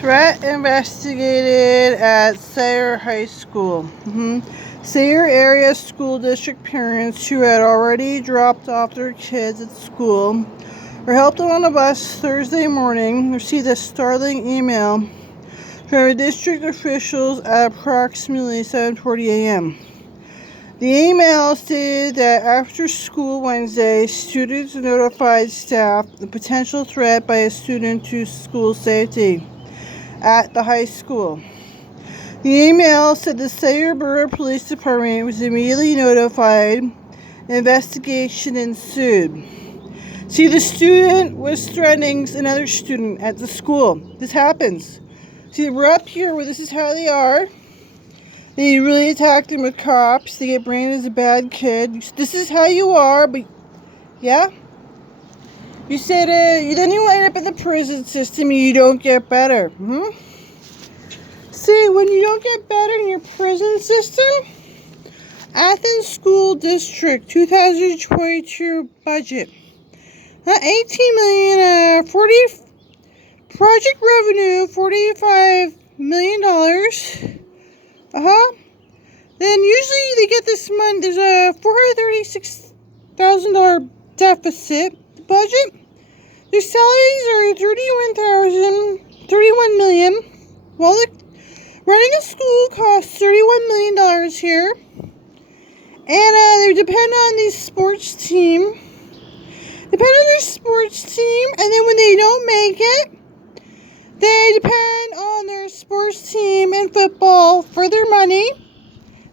Threat investigated at Sayre High School. Sayre area school district parents who had already dropped off their kids at school or helped them on a bus Thursday morning received a startling email from district officials at approximately 7:40 a.m. The email stated that after school Wednesday, students notified staff the potential threat by a student to school safety at the high school. The email said the Sayre Borough Police Department was immediately notified. An investigation ensued. See, the student was threatening another student at the school. This happens. See, we're up here where this is how they are. They really attacked him with cops. They get branded as a bad kid. This is how you are, but yeah. You said then you wind up in the prison system and you don't get better. See, when you don't get better in your prison system, Athens School District 2022 budget. 18 million, 40 project revenue, $45 million. Then usually they get this money. There's a $436,000 deficit budget. Their salaries are $31 million. Well, running a school costs $31 million here. And they depend on the sports team. And then when they don't make it, they depend on their sports team and football for their money.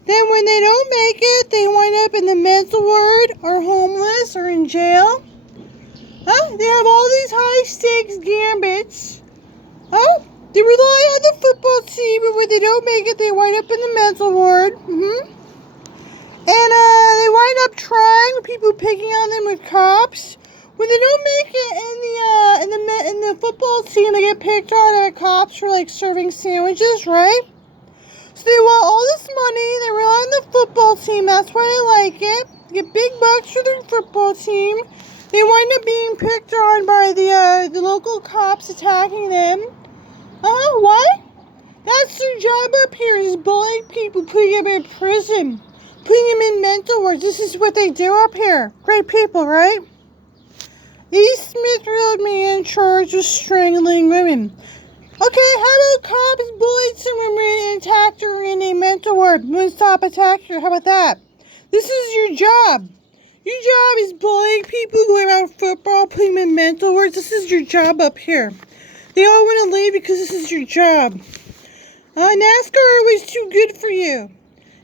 Then when they don't make it, they wind up in the mental ward or homeless or in jail. They have all these high-stakes gambits. They rely on the football team, but when they don't make it, they wind up in the mental ward. And they wind up trying with people picking on them with cops. When they don't make it in the football team, they get picked on by cops for like serving sandwiches, right? So they want all this money. They rely on the football team. That's why they like it. They get big bucks for their football team. They wind up being picked on by the local cops attacking them. Why? That's their job up here, is bullying people, putting them in prison, putting them in mental wards. This is what they do up here. Great people, right? East Smith Road man charged with strangling women. Okay, how about cops bullied some woman and attacked her in a mental ward? Wouldn't stop attacking her. How about that? This is your job. Your job is bullying people, going around football, putting them in mental wards. This is your job up here. They all want to leave because this is your job. NASCAR was too good for you.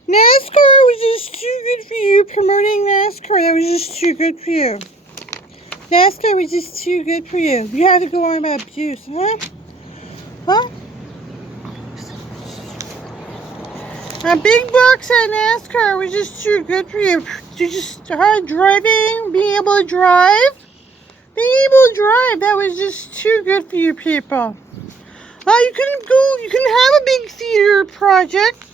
NASCAR was just too good for you. Promoting NASCAR, that was just too good for you. NASCAR was just too good for you. You have to go on about abuse, Big bucks at NASCAR was just too good for you. You just driving, being able to drive. That was just too good for you people. You couldn't have a big theater project.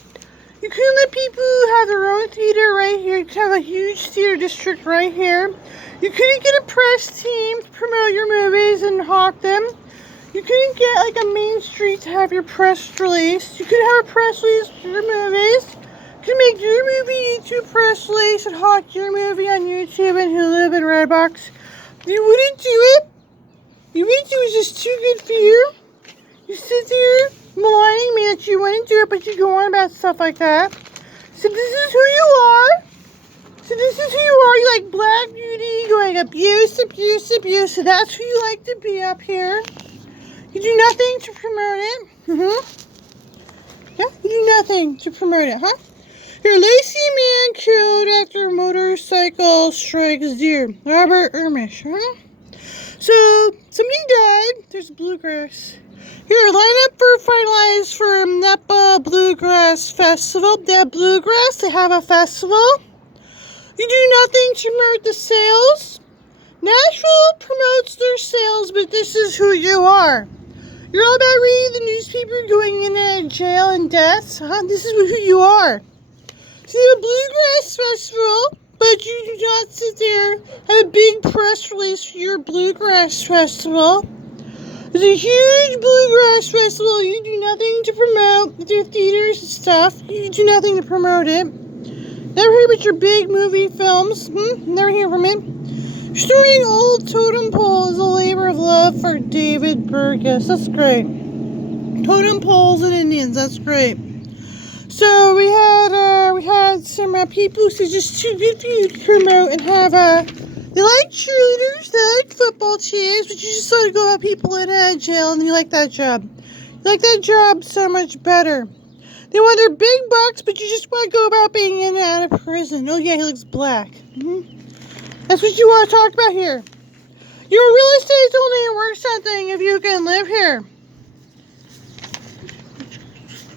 You couldn't let people have their own theater right here. You could have a huge theater district right here. You couldn't get a press team to promote your movies and hawk them. You couldn't get like a main street to have your press release. You couldn't have a press release for your movies. You could make your movie into a press release and hawk your movie on YouTube and Hulu and Redbox. You wouldn't do it. You wouldn't do it. It's just too good for you. You sit there maligning me that you wouldn't do it, but you go on about stuff like that. So this is who you are. You like Black Beauty, going abuse. So that's who you like to be up here. You do nothing to promote it. Yeah, you do nothing to promote it, Your lazy man killed after motorcycle strikes deer. Robert Ermish, So, somebody died. There's bluegrass. Here, line up for finalized for Nepa Bluegrass Festival. They have bluegrass. They have a festival. You do nothing to promote the sales. Nashville promotes their sales, but this is who you are. You're all about reading the newspaper, going in jail and deaths. This is who you are. See, the Bluegrass Festival, but you do not sit there, have a big press release for your Bluegrass Festival. There's a huge bluegrass festival. You do nothing to promote with your theaters and stuff. You do nothing to promote it. Never hear about your big movie films. Never hear from it. Restoring old totem poles is a labor of love for David Burgess. That's great. Totem poles and Indians. That's great. So we had some people who said just too good for you to promote and have they like cheerleaders, they like football teams, but you just want to go help people in jail, and you like that job. You like that job so much better. They want their big bucks, but you just want to go about being in and out of prison. Oh yeah, he looks black. That's what you want to talk about here. Your real estate's only worth something if you can live here.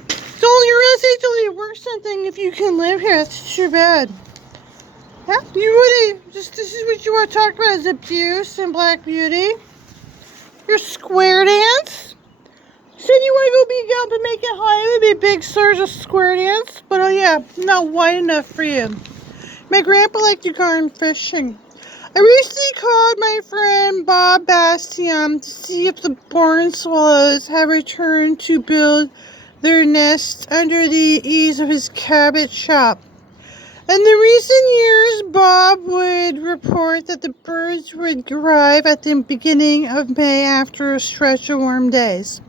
So your real estate's only worth something if you can live here. That's too bad. Yeah, this is what you want to talk about is abuse and black beauty. Your square dance. You said you want to go big up and make it high. It would be a big surge of square dance. But oh yeah, not wide enough for you. My grandpa liked to go on fishing. I recently called my friend Bob Bastian to see if the barn swallows have returned to build their nest under the eaves of his cabbage shop. In the recent years, Bob would report that the birds would arrive at the beginning of May after a stretch of warm days.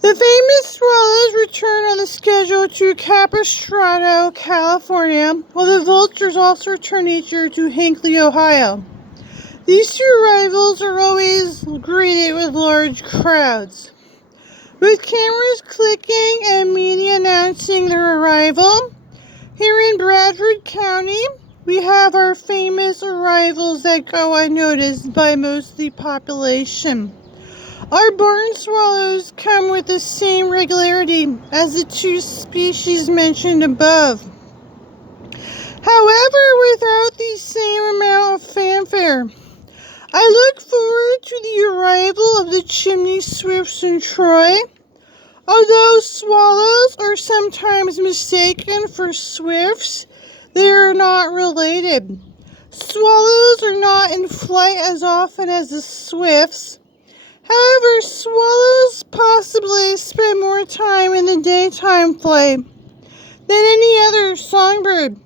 The famous swallows return on the schedule to Capistrano, California, while the vultures also return each year to Hinckley, Ohio. These two arrivals are always greeted with large crowds. With cameras clicking and media announcing their arrival, here in Bradford County, we have our famous arrivals that go unnoticed by most of the population. Our barn swallows come with the same regularity as the two species mentioned above. However, without the same amount of fanfare. I look forward to the arrival of the chimney swifts in Troy. Although swallows are sometimes mistaken for swifts, they are not related. Swallows are not in flight as often as the swifts. However, swallows possibly spend more time in the daytime flight than any other songbird.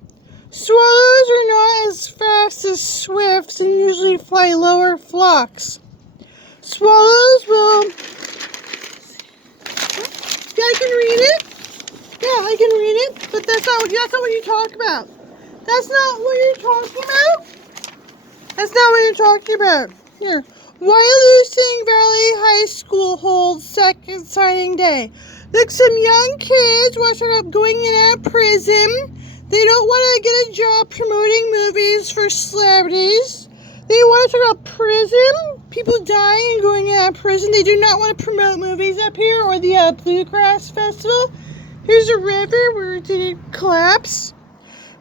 Swallows are not as fast as swifts and usually fly lower flocks. Swallows will... Yeah, I can read it. Yeah, I can read it, but that's not what you talk about. That's not what you're talking about. That's not what you're talking about. Here. Wyalusing Valley High School holds second signing day. Look, some young kids want to talk about going in and out of prison. They don't want to get a job promoting movies for celebrities. They want to talk about prison, people dying and going out of prison. They do not want to promote movies up here or the Bluegrass Festival. Here's a river where it didn't collapse.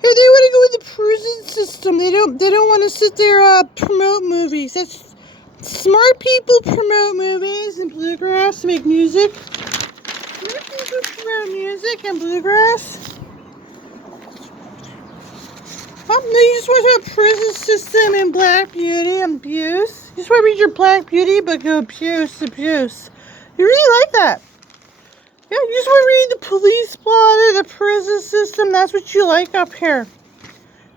Here, they want to go with the prison system. They don't want to sit there promote movies. That's smart people promote movies and bluegrass to make music. Smart people promote music and bluegrass. Oh, no, you just want to have prison system and black beauty and abuse. You just want to read your black beauty, but go abuse. You really like that. Yeah, you just want to read the police blotter, the prison system. That's what you like up here.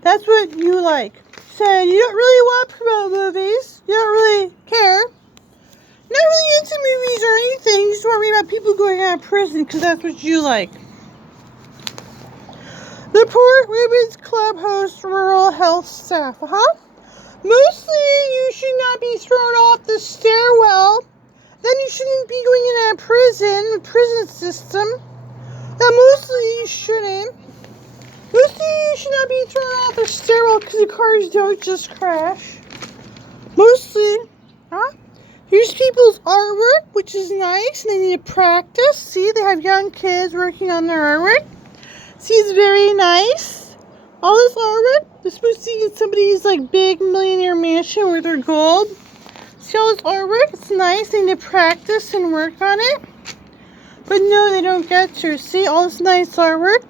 That's what you like. So you don't really want to promote movies. You don't really care. Not really into movies or anything. You just want to read about people going out of prison because that's what you like. The Port Women's Club hosts rural health staff. Mostly you should not be thrown off the stairwell. Then you shouldn't be going in and out of prison, the prison system. Mostly you shouldn't. Mostly you should not be thrown off the stairwell because the cars don't just crash. Mostly, here's people's artwork, which is nice, and they need to practice. See, they have young kids working on their artwork. See, it's very nice. All this artwork, they're supposed to see somebody's big millionaire mansion with their gold. See all this artwork? It's nice. They need to practice and work on it. But no, they don't get to. See all this nice artwork?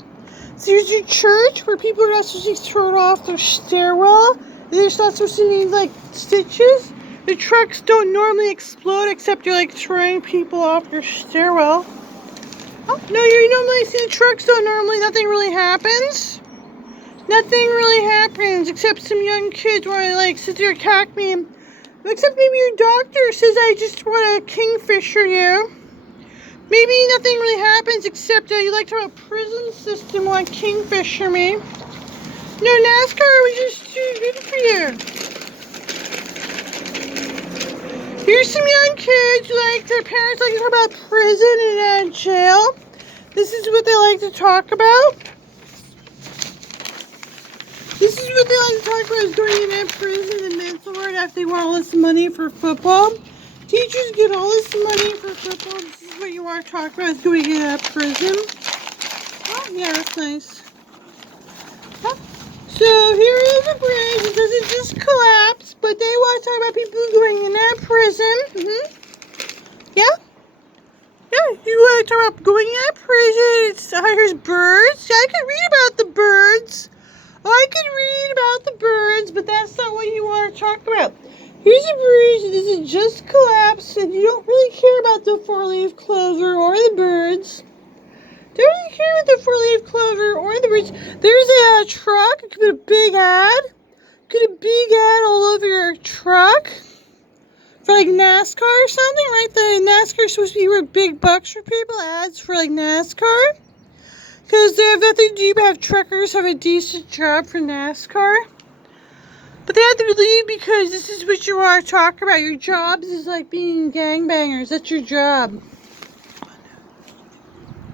So here's your church where people are not supposed to be thrown off their stairwell. They're not supposed to need stitches. The trucks don't normally explode except you're like throwing people off your stairwell. Oh, no, you normally see the trucks don't normally, nothing really happens. Nothing really happens except some young kids want to like sit there attack me. Except maybe your doctor says I just want to kingfisher you. Maybe nothing really happens except you like to have a prison system like kingfisher me. No, NASCAR was just too good for you. Here's some young kids who like their parents like to talk about prison and jail. This is what they like to talk about. This is what they like to talk about, is going in prison and mental ward after they want all this money for football. Teachers get all this money for football. This is what you want to talk about, is going in prison. Oh, yeah, that's nice. Oh. So here is a bridge. It doesn't just collapse, but they want to talk about people going in prison. Yeah? Yeah, you want to talk about going in prison. Here's birds. Yeah, I could read about the birds. I could read about the birds, but that's not what you want to talk about. Here's a bridge. This is just collapsed, and you don't really care about the four-leaf clover or the birds. Don't really care about the four-leaf clover or the birds. There's a truck. You could put a big ad. Put a big ad all over your truck for like NASCAR or something, right? The NASCAR is supposed to be worth big bucks for people. Ads for like NASCAR. Because they have nothing to do but have truckers have a decent job for NASCAR. But they have to leave because this is what you want to talk about. Your jobs is like being gangbangers. That's your job.